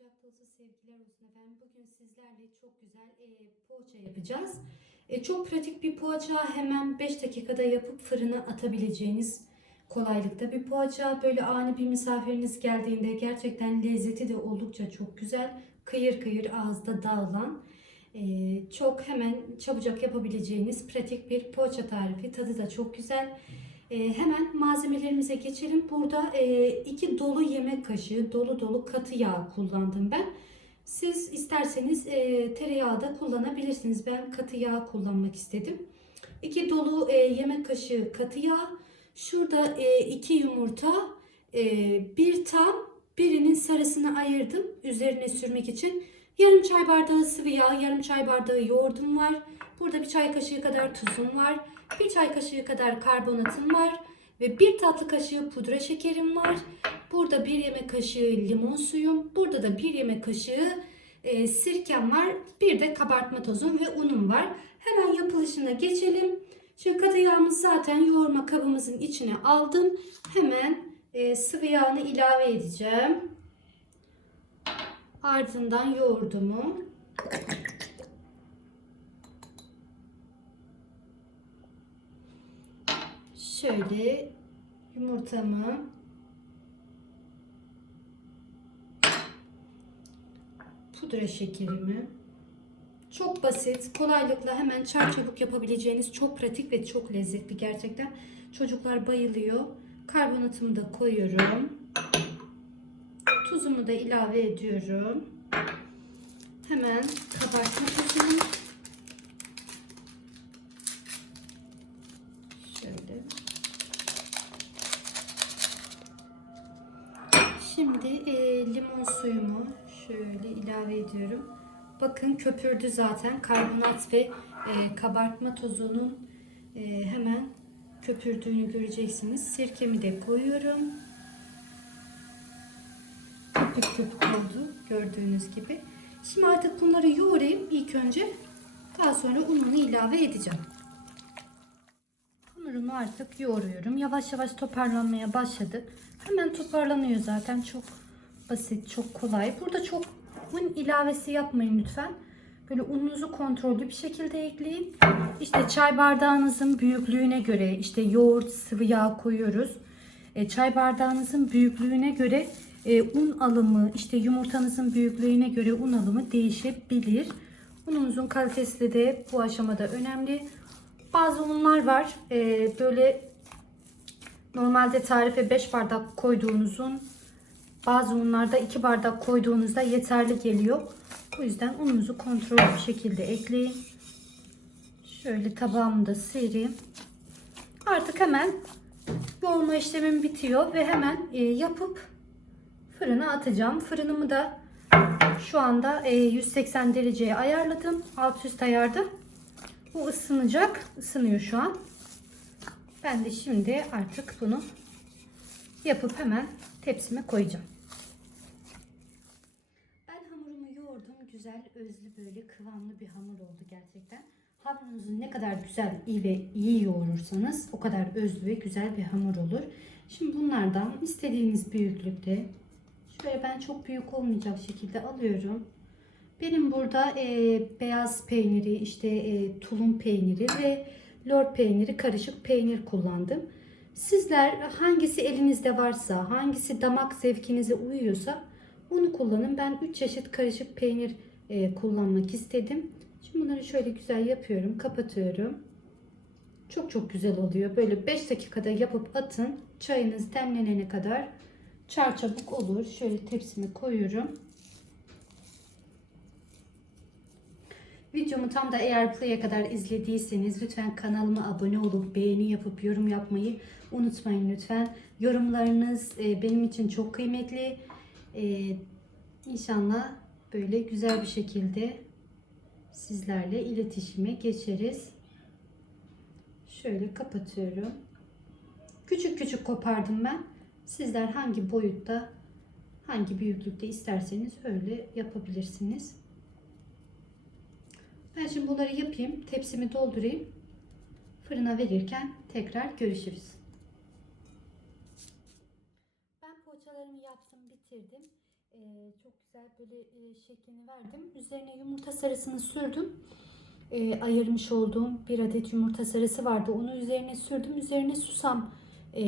Kucak dolusu sevgiler olsun efendim. Bugün sizlerle çok güzel e, poğaça yapacağız. E, çok pratik bir poğaça. Hemen 5 dakikada yapıp fırına atabileceğiniz kolaylıkta bir poğaça. Böyle ani bir misafiriniz geldiğinde gerçekten lezzeti de oldukça çok güzel. Kıyır kıyır ağızda dağılan. e, çok hemen çabucak yapabileceğiniz pratik bir poğaça tarifi. Tadı da çok güzel. E, hemen malzemelerimize geçelim. Burada e, iki dolu yemek kaşığı dolu dolu katı yağ kullandım ben. Siz isterseniz e, tereyağı da kullanabilirsiniz. Ben katı yağ kullanmak istedim. İki dolu e, yemek kaşığı katı yağ. Şurada e, iki yumurta, e, bir tam, birinin sarısını ayırdım üzerine sürmek için. Yarım çay bardağı sıvı yağ, yarım çay bardağı yoğurdum var. Burada bir çay kaşığı kadar tuzum var. Bir çay kaşığı kadar karbonatım var. Ve bir tatlı kaşığı pudra şekerim var. Burada bir yemek kaşığı limon suyum. Burada da bir yemek kaşığı e, sirkem var. Bir de kabartma tozum ve unum var. Hemen yapılışına geçelim. Şimdi katı zaten yoğurma kabımızın içine aldım. Hemen e, sıvı yağını ilave edeceğim. Ardından yoğurdumu şöyle yumurtamı pudra şekerimi çok basit, kolaylıkla hemen çarçabuk yapabileceğiniz çok pratik ve çok lezzetli gerçekten. Çocuklar bayılıyor. Karbonatımı da koyuyorum. Tuzumu da ilave ediyorum. Hemen kabartma tozunu. Şöyle. Şimdi e, limon suyumu şöyle ilave ediyorum. Bakın köpürdü zaten. Karbonat ve e, kabartma tozunun e, hemen köpürdüğünü göreceksiniz. Sirkemi de koyuyorum. Köpük köpük oldu gördüğünüz gibi. Şimdi artık bunları yoğurayım ilk önce. Daha sonra ununu ilave edeceğim. Hamurumu artık yoğuruyorum. Yavaş yavaş toparlanmaya başladı. Hemen toparlanıyor zaten. Çok basit, çok kolay. Burada çok un ilavesi yapmayın lütfen. Böyle ununuzu kontrollü bir şekilde ekleyin. İşte çay bardağınızın büyüklüğüne göre işte yoğurt, sıvı yağ koyuyoruz. E, çay bardağınızın büyüklüğüne göre e, un alımı, işte yumurtanızın büyüklüğüne göre un alımı değişebilir. Ununuzun kalitesi de bu aşamada önemli. Bazı unlar var. e, böyle normalde tarife 5 bardak koyduğunuzun bazı unlarda 2 bardak koyduğunuzda yeterli geliyor. O yüzden ununuzu kontrollü bir şekilde ekleyin. Şöyle tabağımı da sıyırayım. Artık hemen yoğurma işlemim bitiyor ve hemen e, yapıp fırına atacağım. Fırınımı da şu anda e, 180 dereceye ayarladım. Alt üst ayarda. Bu ısınacak. Isınıyor şu an. Ben de şimdi artık bunu yapıp hemen tepsime koyacağım. Ben hamurumu yoğurdum. Güzel, özlü böyle kıvamlı bir hamur oldu gerçekten. Hamurunuzu ne kadar güzel, iyi ve iyi yoğurursanız o kadar özlü ve güzel bir hamur olur. Şimdi bunlardan istediğiniz büyüklükte şöyle ben çok büyük olmayacak şekilde alıyorum. Benim burada e, beyaz peyniri, işte e, tulum peyniri ve lor peyniri karışık peynir kullandım. Sizler hangisi elinizde varsa, hangisi damak zevkinize uyuyorsa onu kullanın. Ben 3 çeşit karışık peynir e, kullanmak istedim. Şimdi bunları şöyle güzel yapıyorum. Kapatıyorum. Çok çok güzel oluyor. Böyle 5 dakikada yapıp atın. Çayınız demlenene kadar çarçabuk olur. Şöyle tepsime koyuyorum. Videomu tam da eğer buraya kadar izlediyseniz lütfen kanalıma abone olup beğeni yapıp yorum yapmayı unutmayın lütfen. Yorumlarınız e, benim için çok kıymetli. E, İnşallah böyle güzel bir şekilde sizlerle iletişime geçeriz. Şöyle kapatıyorum. Küçük küçük kopardım ben. Sizler hangi boyutta, hangi büyüklükte isterseniz öyle yapabilirsiniz. Ben şimdi bunları yapayım. Tepsimi doldurayım. Fırına verirken tekrar görüşürüz. Ben poğaçalarımı yaptım, bitirdim. Ee, çok güzel böyle e, şeklini verdim. Üzerine yumurta sarısını sürdüm. Ee, ayırmış olduğum bir adet yumurta sarısı vardı. Onu üzerine sürdüm. Üzerine susam e,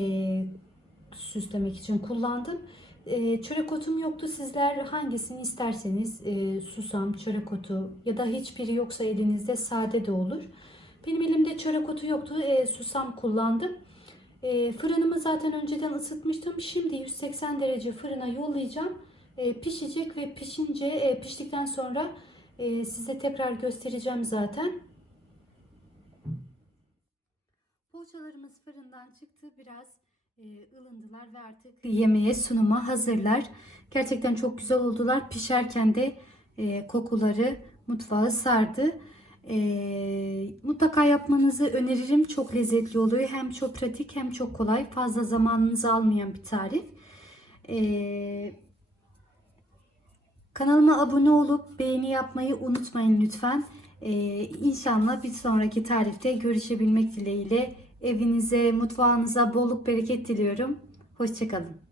süslemek için kullandım. E, çörek otum yoktu. Sizler hangisini isterseniz e, susam, çörek otu ya da hiçbiri yoksa elinizde sade de olur. Benim elimde çörek otu yoktu. E, susam kullandım. E, fırınımı zaten önceden ısıtmıştım. Şimdi 180 derece fırına yollayacağım. Pişecek ve pişince piştikten sonra size tekrar göstereceğim zaten. Poğaçalarımız fırından çıktı. Biraz ılındılar ve artık yemeğe sunuma hazırlar. Gerçekten çok güzel oldular. Pişerken de e, kokuları mutfağı sardı. E, mutlaka yapmanızı öneririm. Çok lezzetli oluyor. Hem çok pratik hem çok kolay. Fazla zamanınızı almayan bir tarif. E, kanalıma abone olup beğeni yapmayı unutmayın lütfen. E, inşallah bir sonraki tarifte görüşebilmek dileğiyle evinize, mutfağınıza bolluk bereket diliyorum. Hoşçakalın.